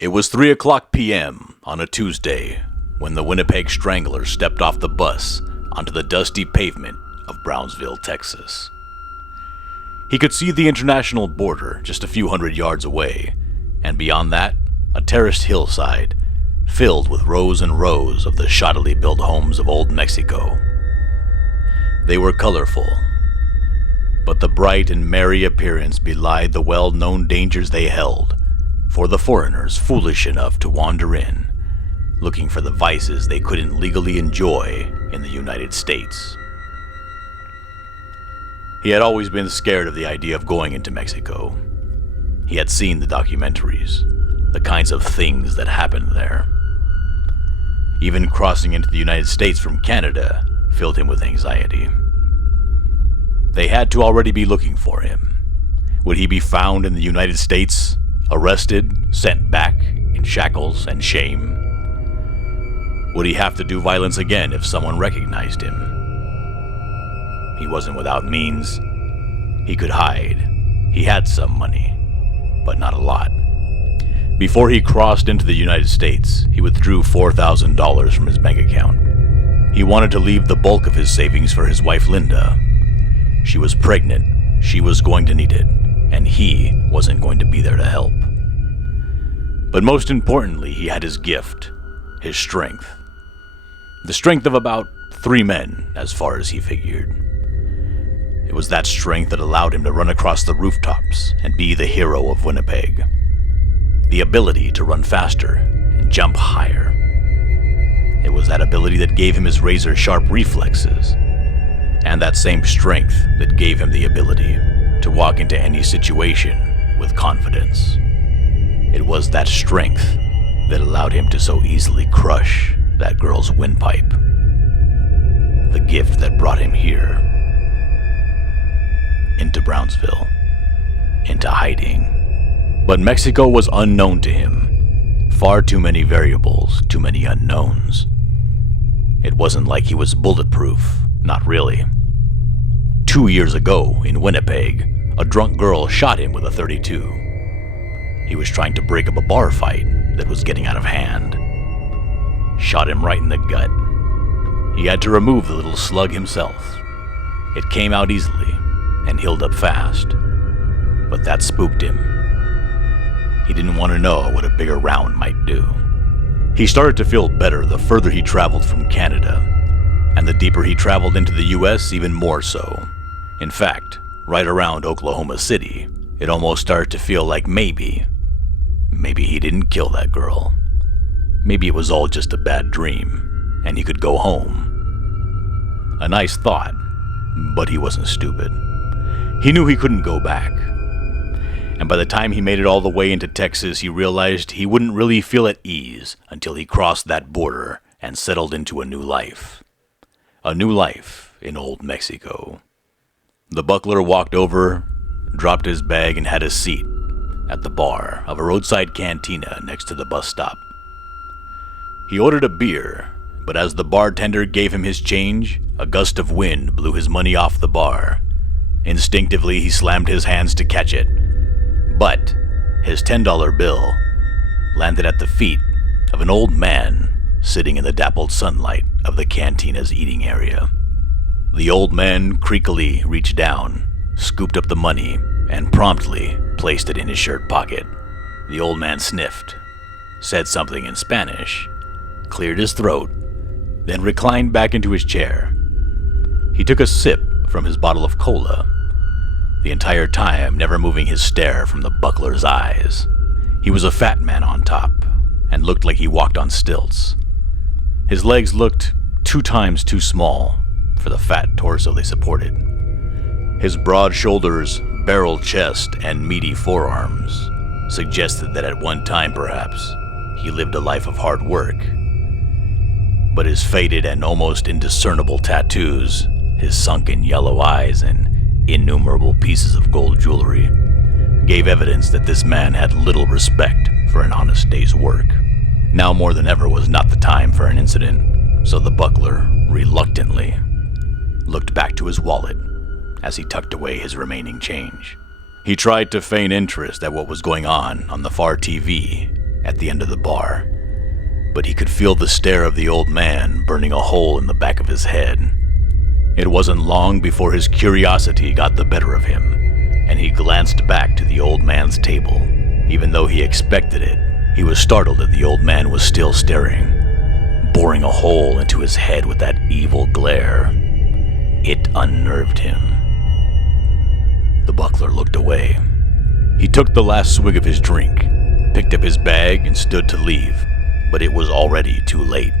It was 3 p.m. on a Tuesday when the Winnipeg Strangler stepped off the bus onto the dusty pavement of Brownsville, Texas. He could see the international border just a few hundred yards away, and beyond that, a terraced hillside filled with rows and rows of the shoddily built homes of old Mexico. They were colorful, but the bright and merry appearance belied the well-known dangers they held for the foreigners foolish enough to wander in, looking for the vices they couldn't legally enjoy in the United States. He had always been scared of the idea of going into Mexico. He had seen the documentaries, the kinds of things that happened there. Even crossing into the United States from Canada filled him with anxiety. They had to already be looking for him. Would he be found in the United States, arrested, sent back in shackles and shame? Would he have to do violence again if someone recognized him? He wasn't without means. He could hide. He had some money, but not a lot. Before he crossed into the United States, he withdrew $4,000 from his bank account. He wanted to leave the bulk of his savings for his wife Linda. She was pregnant, she was going to need it, and he wasn't going to be there to help. But most importantly, he had his gift, his strength. The strength of about 3 men, as far as he figured. It was that strength that allowed him to run across the rooftops and be the hero of Winnipeg. The ability to run faster and jump higher. It was that ability that gave him his razor-sharp reflexes, and that same strength that gave him the ability to walk into any situation with confidence. It was that strength that allowed him to so easily crush that girl's windpipe. The gift that brought him here. Into Brownsville. Into hiding. But Mexico was unknown to him. Far too many variables, too many unknowns. It wasn't like he was bulletproof, not really. 2 years ago, in Winnipeg, a drunk girl shot him with a .32. He was trying to break up a bar fight that was getting out of hand. Shot him right in the gut. He had to remove the little slug himself. It came out easily and healed up fast, but that spooked him. He didn't want to know what a bigger round might do. He started to feel better the further he traveled from Canada, and the deeper he traveled into the US, even more so. In fact, right around Oklahoma City, it almost started to feel like maybe he didn't kill that girl. Maybe it was all just a bad dream, and he could go home. A nice thought, but he wasn't stupid. He knew he couldn't go back. And by the time he made it all the way into Texas, he realized he wouldn't really feel at ease until he crossed that border and settled into a new life. A new life in old Mexico. The buckler walked over, dropped his bag, and had a seat at the bar of a roadside cantina next to the bus stop. He ordered a beer, but as the bartender gave him his change, a gust of wind blew his money off the bar. Instinctively, he slammed his hands to catch it, but his $10 bill landed at the feet of an old man sitting in the dappled sunlight of the cantina's eating area. The old man creakily reached down, scooped up the money, and promptly placed it in his shirt pocket. The old man sniffed, said something in Spanish, cleared his throat, then reclined back into his chair. He took a sip from his bottle of cola, the entire time never moving his stare from the buckler's eyes. He was a fat man on top, and looked like he walked on stilts. His legs looked 2 times too small for the fat torso they supported. His broad shoulders, barrel chest, and meaty forearms suggested that at one time, perhaps, he lived a life of hard work. But his faded and almost indiscernible tattoos, his sunken yellow eyes, and innumerable pieces of gold jewelry gave evidence that this man had little respect for an honest day's work. Now more than ever was not the time for an incident, so the buckler reluctantly looked back to his wallet as he tucked away his remaining change. He tried to feign interest at what was going on the far TV, at the end of the bar, but he could feel the stare of the old man burning a hole in the back of his head. It wasn't long before his curiosity got the better of him, and he glanced back to the old man's table. Even though he expected it, he was startled that the old man was still staring, boring a hole into his head with that evil glare. It unnerved him. The butler looked away. He took the last swig of his drink, picked up his bag, and stood to leave, but it was already too late.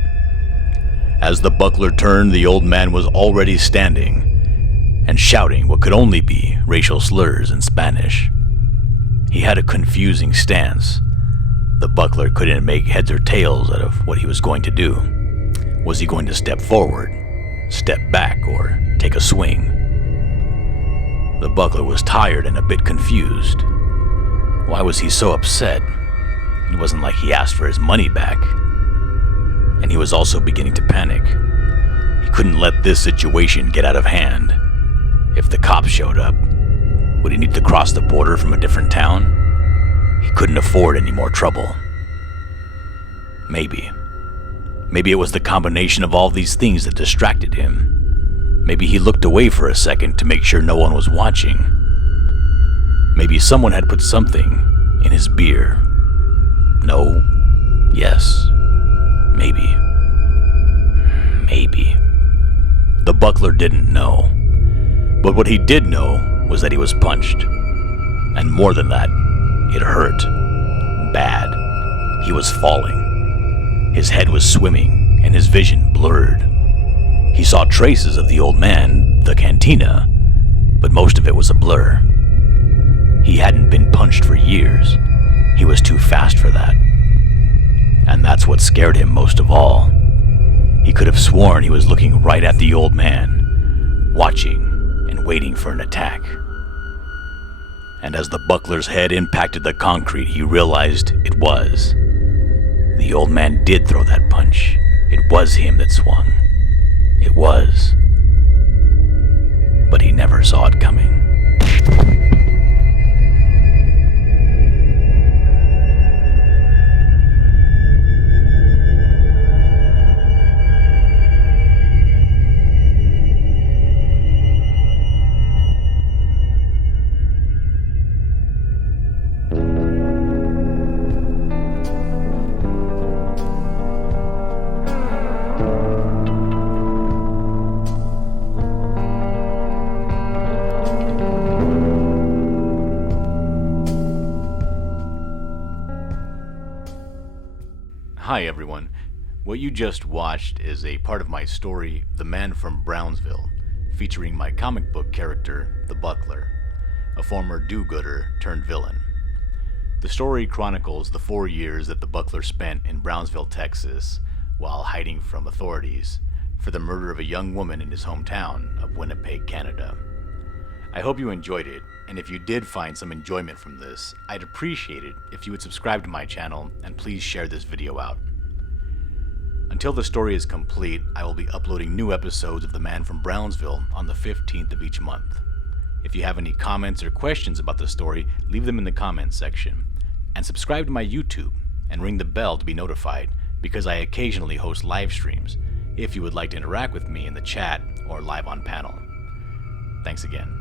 As the butler turned, the old man was already standing and shouting what could only be racial slurs in Spanish. He had a confusing stance. The butler couldn't make heads or tails out of what he was going to do. Was he going to step forward, step back, or take a swing? The butler was tired and a bit confused. Why was he so upset? It wasn't like he asked for his money back. And he was also beginning to panic. He couldn't let this situation get out of hand. If the cops showed up, would he need to cross the border from a different town? He couldn't afford any more trouble. Maybe it was the combination of all these things that distracted him. Maybe he looked away for a second to make sure no one was watching. Maybe someone had put something in his beer. No. Yes. Maybe. The butler didn't know. But what he did know was that he was punched. And more than that, it hurt. Bad. He was falling. His head was swimming, and his vision blurred. He saw traces of the old man, the cantina, but most of it was a blur. He hadn't been punched for years. He was too fast for that. And that's what scared him most of all. He could have sworn he was looking right at the old man, watching and waiting for an attack. And as the butler's head impacted the concrete, he realized it was. The old man did throw that punch. It was him that swung. It was. But he never saw it coming. Hi everyone. What you just watched is a part of my story, The Man from Brownsville, featuring my comic book character, the Butler, a former do-gooder turned villain. The story chronicles the 4 years that the Butler spent in Brownsville, Texas, while hiding from authorities for the murder of a young woman in his hometown of Winnipeg, Canada. I hope you enjoyed it, and if you did find some enjoyment from this, I'd appreciate it if you would subscribe to my channel and please share this video out. Until the story is complete, I will be uploading new episodes of The Man from Brownsville on the 15th of each month. If you have any comments or questions about the story, leave them in the comments section. And subscribe to my YouTube and ring the bell to be notified, because I occasionally host live streams if you would like to interact with me in the chat or live on panel. Thanks again.